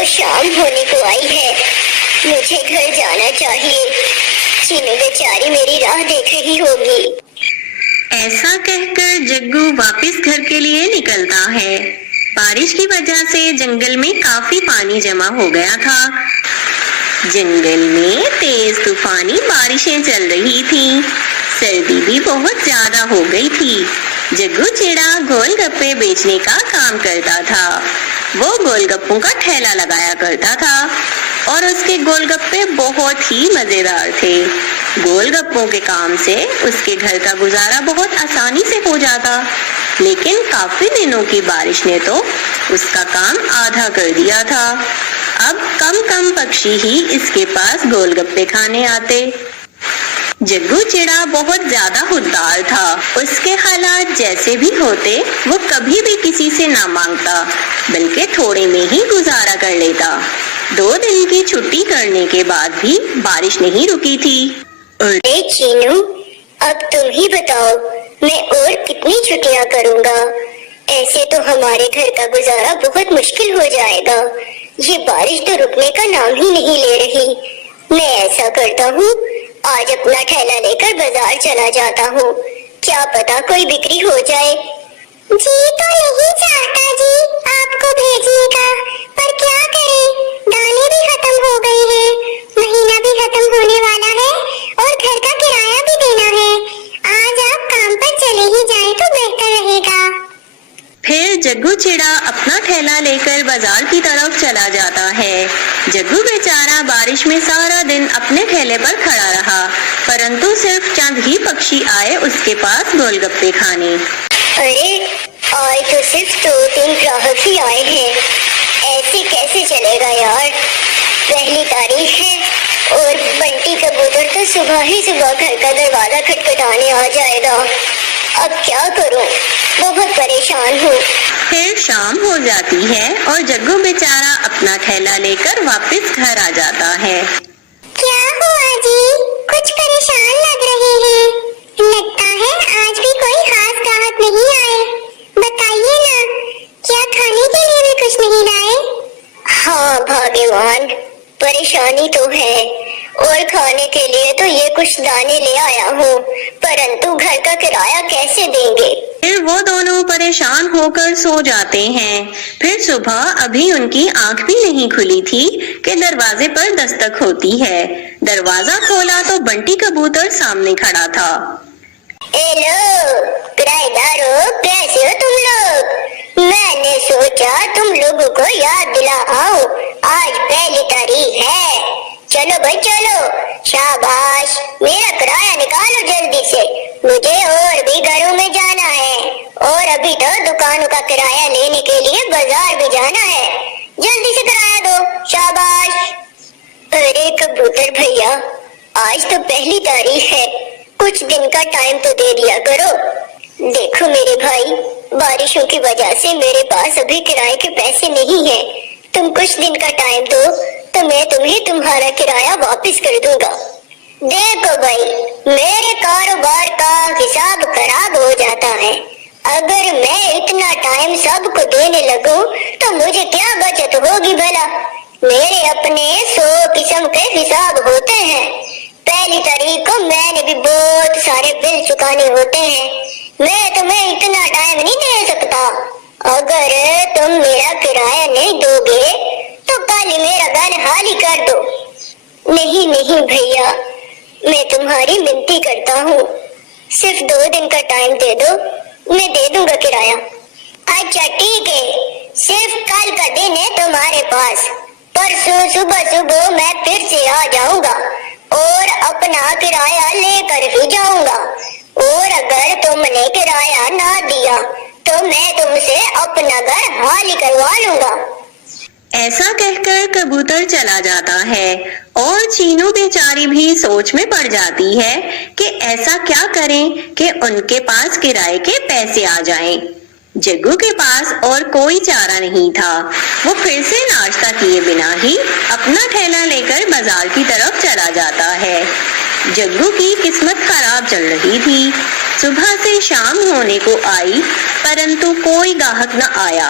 तो शाम होने को आई है, मुझे घर जाना चाहिए। चीनू बेचारी मेरी राह देख रही होगी। ऐसा कहकर जग्गू वापस घर के लिए निकलता है। बारिश की वजह से जंगल में काफी पानी जमा हो गया था। जंगल में तेज तूफानी बारिशें चल रही थी। सर्दी भी बहुत ज्यादा हो गई थी। जग्गू चिड़ा गोलगप्पे बेचने का काम करता था। वो गोलगप्पों का ठेला लगाया करता था और उसके गोलगप्पे बहुत ही मजेदार थे। गोलगप्पों के काम से उसके घर का गुजारा बहुत आसानी से हो जाता, लेकिन काफी दिनों की बारिश ने तो उसका काम आधा कर दिया था। अब कम पक्षी ही इसके पास गोलगप्पे खाने आते। जग्गू चिड़ा बहुत ज्यादा खुददार था। उसके हालात जैसे भी होते वो कभी भी किसी से ना मांगता, बल्कि थोड़े में ही गुजारा कर लेता। 2 दिन की छुट्टी करने के बाद भी बारिश नहीं रुकी थी। अरे चीनू, अब तुम ही बताओ, मैं और कितनी छुट्टियां करूंगा? ऐसे तो हमारे घर का गुजारा बहुत मुश्किल हो जाएगा। ये बारिश तो रुकने का नाम ही नहीं ले रही। मैं ऐसा करता हूँ, आज अपना ठेला लेकर बाजार चला जाता हूँ। क्या पता कोई बिक्री हो जाए। जी तो नहीं चाहता जी आपको भेजने का, पर क्या करें, दाने भी खत्म हो गए हैं, महीना भी खत्म होने वाला है और घर का किराया भी देना है। आज आप काम पर चले ही जाएं तो बेहतर रहेगा। फिर जग्गू चिड़ा अपना ठेला लेकर बाजार की तरफ चला जाता है। जग्गू बेचारा बारिश में सारा दिन अपने ठेले पर खड़ा रहा, परंतु सिर्फ चंद ही पक्षी आए उसके पास गोलगप्पे खाने। अरे आज तो सिर्फ 2-3 ग्राहक ही आए हैं। ऐसे कैसे चलेगा यार? पहली तारीख है और बंटी कबूतर तो सुबह ही सुबह घर का दरवाजा खटखटाने आ जाएगा। अब क्या करूं? बहुत परेशान हूँ। फिर शाम हो जाती है और जग्गू बेचारा अपना ठेला लेकर वापस घर आ जाता है। क्या हुआ जी? कुछ परेशान लग रहे हैं। लगता है आज भी कोई खास ग्राहक नहीं आए। बताइए ना, क्या खाने के लिए भी कुछ नहीं लाए? हाँ भाग्यवान, परेशानी तो है और खाने के लिए तो ये कुछ दाने ले आया हूँ, परंतु घर का किराया कैसे देंगे? फिर वो दोनों परेशान होकर सो जाते हैं। फिर सुबह अभी उनकी आंख भी नहीं खुली थी कि दरवाजे पर दस्तक होती है। दरवाजा खोला तो बंटी कबूतर सामने खड़ा था। हेलो किराएदारों, कैसे हो तुम लोग? मैंने सोचा तुम लोगों को याद दिलाऊं, आज पहली तारीख है। चलो भाई चलो, शाबाश, मेरा किराया निकालो जल्दी से, मुझे और भी घरों में जाना है और अभी तो दुकानों का किराया लेने के लिए बाजार भी जाना है। जल्दी से किराया दो, शाबाश। अरे कबूतर भैया, आज तो पहली तारीख है, कुछ दिन का टाइम तो दे दिया करो। देखो मेरे भाई, बारिशों की वजह से मेरे पास अभी किराए के पैसे नहीं है। तुम कुछ दिन का टाइम दो तो मैं तुम्हें तुम्हारा किराया वापस कर दूंगा। देखो भाई, मेरे कारोबार का हिसाब खराब हो जाता है। अगर मैं इतना टाइम सबको देने लगूं तो मुझे क्या बचत होगी भला? मेरे अपने 100 किस्म के हिसाब होते हैं। पहली तारीख को मैंने भी बहुत सारे बिल चुकाने होते हैं। मैं तुम्हें इतना टाइम नहीं दे सकता। अगर तुम मेरा किराया नहीं दोगे तो कल मेरा घर खाली कर दो। नहीं नहीं भैया, मैं तुम्हारी विनती करता हूँ, सिर्फ 2 दिन का टाइम दे दो, मैं दे दूंगा किराया। अच्छा ठीक है, सिर्फ कल का दिन है तुम्हारे पास। परसों सुबह सुबह मैं फिर से आ जाऊंगा और अपना किराया लेकर ही जाऊंगा। और अगर तुमने किराया ना दिया तो मैं तुमसे अपना घर खाली करवा लूंगा। ऐसा कहकर कबूतर चला जाता है और चीनू बेचारी भी सोच में पड़ जाती है कि ऐसा क्या करें कि उनके पास किराए के पैसे आ जाएं। जग्गू के पास और कोई चारा नहीं था। वो फिर से नाश्ता किए बिना ही अपना ठेला लेकर बाजार की तरफ चला जाता है। जग्गू की किस्मत खराब चल रही थी। सुबह से शाम होने को आई, परंतु कोई ग्राहक न आया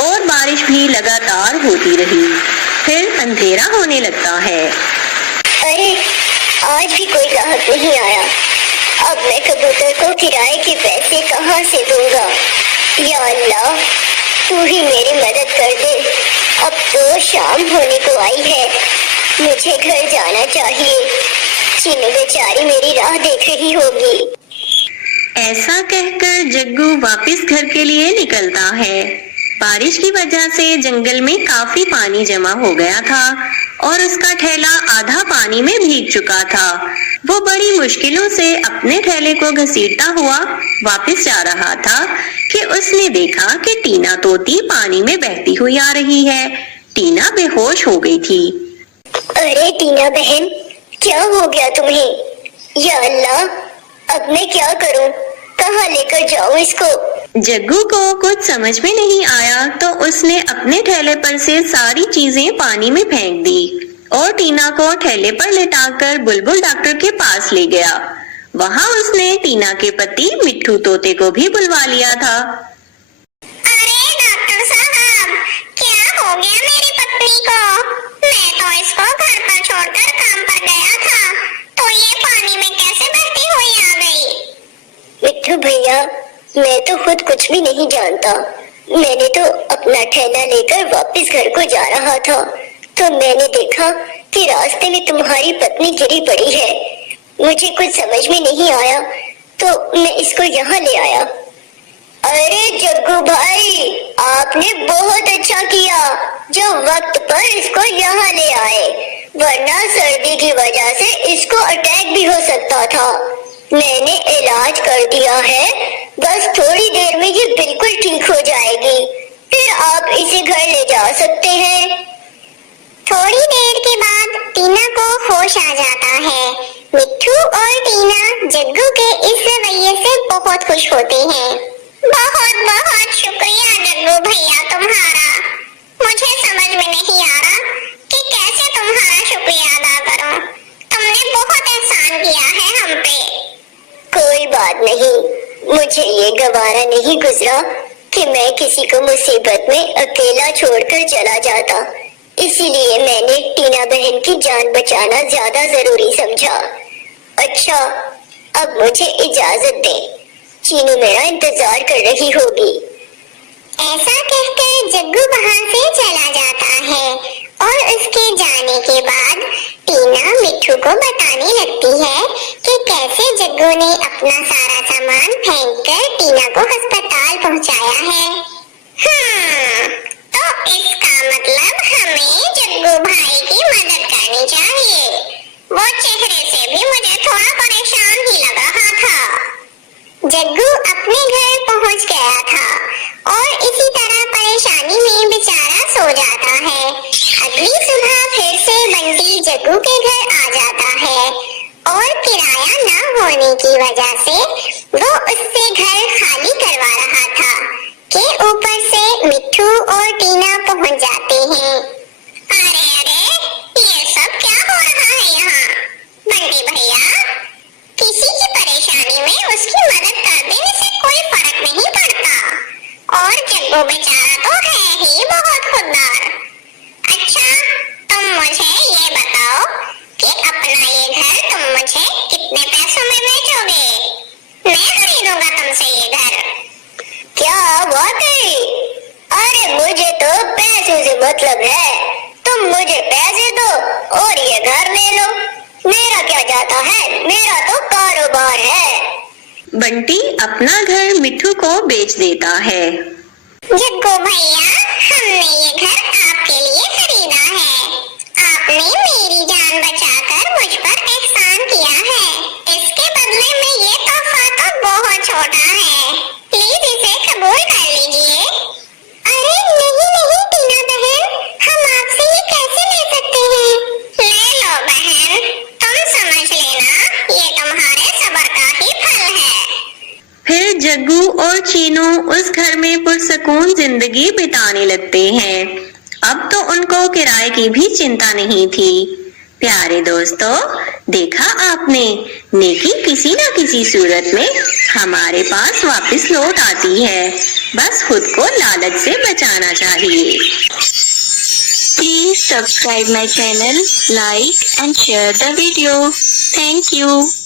और बारिश भी लगातार होती रही। फिर अंधेरा होने लगता है। अरे आज भी कोई ग्राहक नहीं आया। अब मैं कबूतर को किराए के पैसे कहाँ से दूंगा? या अल्लाह, तू ही मेरी मदद कर दे। अब तो शाम होने को आई है, मुझे घर जाना चाहिए। चीनू बेचारी मेरी राह देख रही होगी। ऐसा कहकर जग्गू वापस घर के लिए निकलता है। बारिश की वजह से जंगल में काफी पानी जमा हो गया था और उसका ठेला आधा पानी में भीग चुका था। वो बड़ी मुश्किलों से अपने ठेले को घसीटता हुआ वापस जा रहा था कि उसने देखा कि टीना तोती पानी में बहती हुई आ रही है। टीना बेहोश हो गई थी। अरे टीना बहन, क्या हो गया तुम्हें? या अल्लाह, अब मैं क्या करूं? कहाँ लेकर जाऊं इसको? जग्गू को कुछ समझ में नहीं आया तो उसने अपने ठेले पर से सारी चीजें पानी में फेंक दी और टीना को ठेले पर लेटाकर बुलबुल डॉक्टर के पास ले गया। वहाँ उसने टीना के पति मिट्ठू तोते को भी बुलवा लिया था। अरे डॉक्टर साहब, क्या हो गया मेरी पत्नी को? मैं तो इसको घर पर छोड़कर काम पर गया था, तो ये पानी में कैसे बहती हुई आ गई? मिट्ठू भैया, मैं तो खुद कुछ भी नहीं जानता। मैंने तो अपना ठेला लेकर वापस घर को जा रहा था, तो मैंने देखा कि रास्ते में तुम्हारी पत्नी गिरी पड़ी है। मुझे कुछ समझ में नहीं आया, तो मैं इसको यहाँ ले आया। अरे जग्गू भाई, आपने बहुत अच्छा किया जो वक्त पर इसको यहाँ ले आए, वरना सर्दी की वजह से इसको अटैक भी हो सकता था। मैंने इलाज कर दिया है, बस थोड़ी देर में ये बिल्कुल ठीक हो जाएगी। फिर आप इसे घर ले जा सकते हैं। थोड़ी देर के बाद टीना को होश आ जाता है। मिट्ठू और टीना जग्गू के इस रवैये से बहुत खुश होते हैं। बहुत बहुत शुक्रिया जग्गू भैया तुम्हारा। मुझे समझ में नहीं आ रहा कि कैसे तुम्हारा शुक्रिया अदा करूं। तुमने बहुत एहसान किया है हम पे। कोई बात नहीं, मुझे ये गवारा नहीं गुजरा कि मैं किसी को मुसीबत में अकेला छोड़कर चला जाता। इसीलिए मैंने टीना बहन की जान बचाना ज्यादा जरूरी समझा। अच्छा, अब मुझे इजाजत दे, चीनू मेरा इंतजार कर रही होगी। ऐसा कहकर जग्गू वहाँ से चला जाता है और उसके जाने के बाद टीना मिट्ठू को बताने लगती है कि कैसे जग्गू ने अपना सारा सामान फेंककर टीना को अस्पताल पहुँचाया है। तो इसका मतलब हमें जग्गू भाई की मदद करनी चाहिए। वो चेहरे से भी मुझे थोड़ा परेशान ही लग रहा था। जग्गू अपने घर पहुंच गया था और इसी तरह परेशानी में बेचारा सो जाता है। अगली सुबह फिर से बंटी जग्गू के घर आ जाता है और किराया न होने की वजह से वो उससे घर खाली करवा रहा था कि ऊपर से मिट्ठू और टीना पहुंच जाते हैं। अरे अरे, ये सब क्या हो रहा है यहाँ? बंटी भैया, किसी की परेशानी में उसकी मदद कर देने से कोई फर्क नहीं पड़ता और जग्गू बेचारा तो है ही बहुत खुददार। अच्छा, तुम मुझे ये बताओ कि अपना ये घर तुम मुझे कितने पैसों में बेचोगे? मैं खरीदूंगा तुमसे ये घर। क्या बात है? अरे मुझे तो पैसों से मतलब है। तुम मुझे पैसे दो और ये घर ले लो। मेरा क्या जाता है, मेरा तो कारोबार है। बंटी अपना घर मिट्ठू को बेच देता है। जग्गू भैया, हमने ये घर आपके लिए खरीदा है। आपने मेरी जान बचाकर मुझ पर एहसान किया है। इसके बदले में ये तोहफा तो बहुत छोटा है। प्लीज इसे कबूल कर लीजिए। अरे नहीं नहीं टीना बहन, हम आपसे ये कैसे ले सकते हैं? ले लो बहन, तुम समझ लेना, ये तुम्हारे सब्र का ही फल है। फिर जग्गू और चीनू उस घर में पुरसकून जिंदगी बिताने लगते हैं। अब तो उनको किराए की भी चिंता नहीं थी। प्यारे दोस्तों, देखा आपने, नेकी किसी न किसी सूरत में हमारे पास वापस लौट आती है। बस खुद को लालच से बचाना चाहिए। Please subscribe my channel, like and share the video. Thank you.